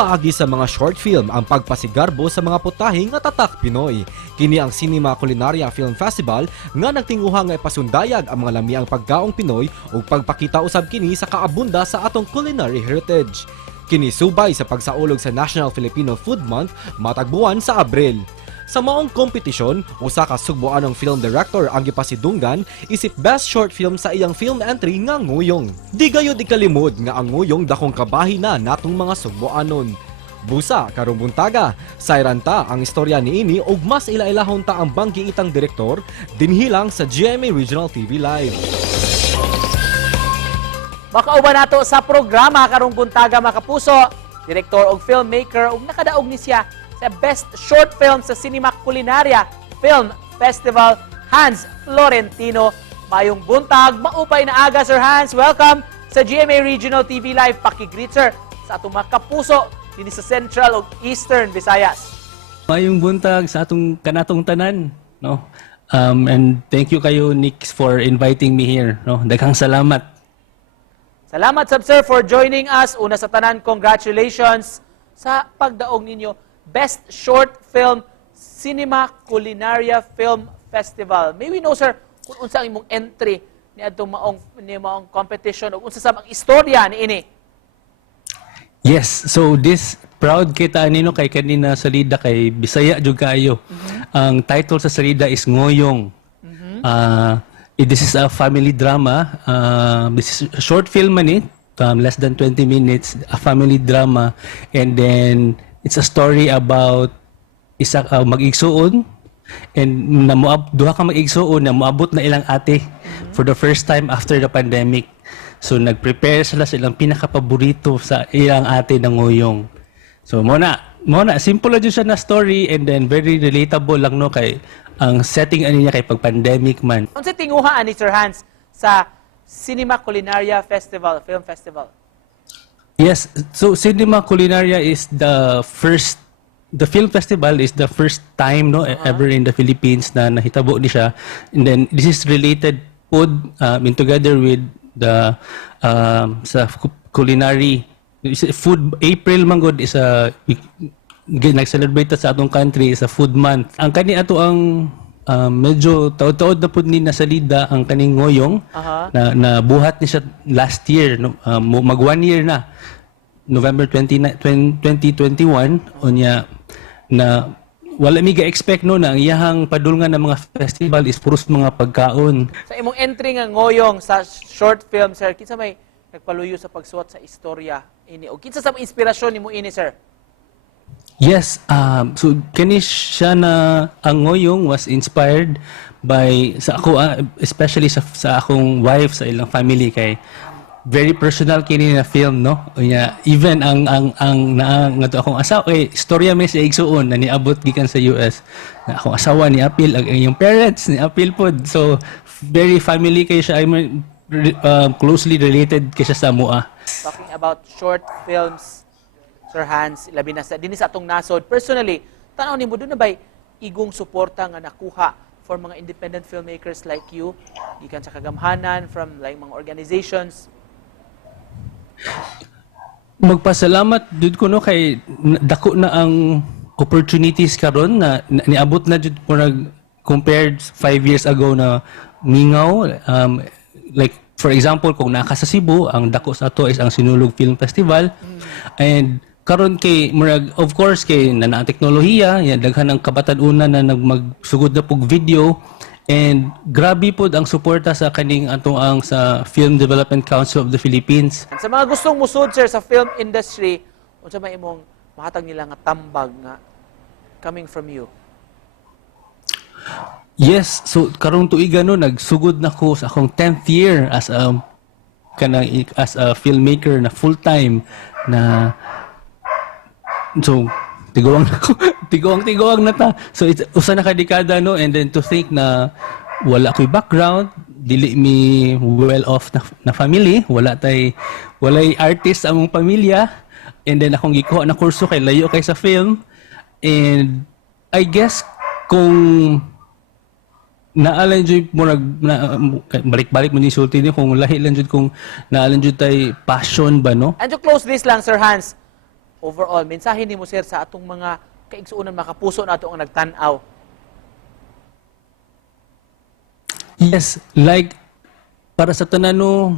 paagi sa mga short film ang pagpasigarbo sa mga putahing nga tatak Pinoy. Kini ang Cinema Culinaria Film Festival nga nagtinguha nga ipasundayag ang mga lamiang pagkaong Pinoy ug pagpakita usab kini sa kaabunda sa atong culinary heritage. Kini subay sa pagsaulog sa National Filipino Food Month matag buwan sa Abril. Sa maong kompetisyon, usa ka Sugboanong film director ang gipasidunggan isip best short film sa iyang film entry nga Nguyong. Di gayud ikalimod nga ang Nguyong dakong kabahi na natong mga Sugboanon. Busa karong buntaga, sayranta ang istorya niini ug mas ilailahon ta ang banggi itang direktor dinhilang sa GMA Regional TV Live. Makauban nato sa programa karong buntaga mga kapuso, direktor og filmmaker ug nakadaog ni siya sa Best Short Film sa Cinema Culinaria Film Festival, Hans Florentino. Mayong buntag, maupay na aga, Sir Hans. Welcome sa GMA Regional TV Live. Pakigreet, sir, sa atong mga kapuso din sa Central ug Eastern Visayas. Mayong buntag sa atong kanatong tanan, no? And thank you kayo, Nix, for inviting me here, no? Daghang salamat. Salamat, sir, for joining us. Una sa tanan, congratulations sa pagdaog ninyo Best Short Film Cinema Culinaria Film Festival. May we know, sir, kung unsa ang imong entry ni adtong maong competition ug unsa sa mga istorya niini? Yes, so this proud kita nino kay kanina salida kay Bisaya jud kaayo. Ang title sa salida is Ngoyong. This is a family drama. This is a short film man less than 20 minutes, a family drama, and then it's a story about isa mag-igsuon and duha ka mag-igsuon na moabot na ilang ate for the first time after the pandemic. So nag-prepare sila sa ilang pinaka-paborito sa ilang ate ng Nguyong. So muna simple lang siya na story and then very relatable lang no kay ang setting ani niya kay pag-pandemic man. Unsa tinguhaan ni Sir Hans sa Cinema Culinaria Festival, Film Festival? Yes, so Cinema Culinaria is the film festival is the first time no ever in the Philippines na nahitabo ni siya. And then this is related food in together with the sa culinary food. April man gud is a nag-celebrate sa atong country is a food month. Ang kani ato ang medyo taod-taod na pud ni nasalida ang kaning Ngoyong na buhat ni siya last year no, mag 1 year na November 2021 unya na wala mi ga-expect no na ang iyahang padulngan ng mga festival is puros mga pagkaon. Sa imong entry nga Ngoyong sa short film, sir, kinsa may nagpaluyo sa pagsuot sa istorya ini o kinsa sa inspirasyon nimo ini, sir? Yes, so kani siya na ang Ngoyong was inspired by sa ako especially sa akong wife sa ilang family kay very personal kini na film no. Unya even ang ngadto akong asawa kay istorya may sa igsuon na niabot gikan sa US. Na akong asawa ni apil ang iyong parents ni apil pod. So very family kay siya closely related kay siya sa mua. Talking about short films, Sir Hans, labi na sa dinhi sa atong nasod. Personally, tanaw nimo do na bay igong suporta nga nakuha for mga independent filmmakers like you, gikan sa kagamhanan from like mga organizations? Magpasalamat jud ko no kay dako na ang opportunities karon na niabot na jud murag compared 5 years ago na mingaw like for example kung naka sa Cebu ang dako sa ato is ang Sinulog Film Festival and karon kay murag of course kay na teknolohiya yan daghan ang kabatan-una na nagmagsugod na pug video and grabe pod ang suporta sa kaning atong ang sa Film Development Council of the Philippines. Sa mga gustong musud, sir, sa film industry, unsa may imong mahatag nila nga tambag nga coming from you? Yes, so karong tuiga no nagsugod na ko sa akong 10th year as a filmmaker na full-time na so tiguang na ta. So it's usa na ka dekada no and then to think na wala ko'y background, dili mi well off na family, walay artist among pamilya and then akong gikuha na kurso kay layo kay sa film and I guess kung naalan jud murag balik-balik man isulti ni kung lahi lang jud kung naalan jud tay passion ba no. And to close this lang, Sir Hans, overall, mensahe nimo sir sa atong mga kaigsuonan makapuso nato ang nagtan-aw. Yes, like para sa tanano,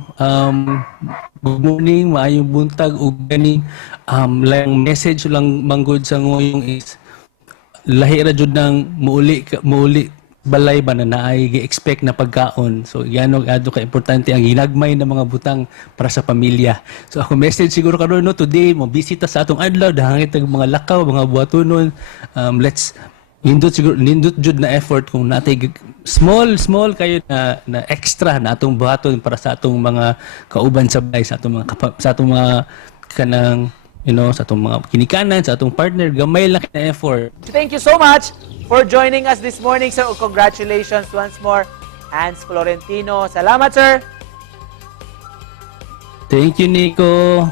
good morning, maayong buntag ug gani lang message lang manggod sa ngoyong is lahi ra jud nang muuli balay ba na naay gi-expect na pagkaon. So yanog adto ka importante ang hinagmay ng mga butang para sa pamilya. So ako message siguro karon no today mo bisita sa atong adlaw dahangit ang mga lakaw, mga buhatonon. Let's nindot jud na effort kung natay small kayo na extra na atong buhaton para sa atong mga kauban sabay sa atong mga kanang sa atong mga kinikanan, sa atong partner, gamay lang na effort. Thank you so much for joining us this morning, sir. Congratulations once more, Hans Florentino. Salamat, sir. Thank you, Nico.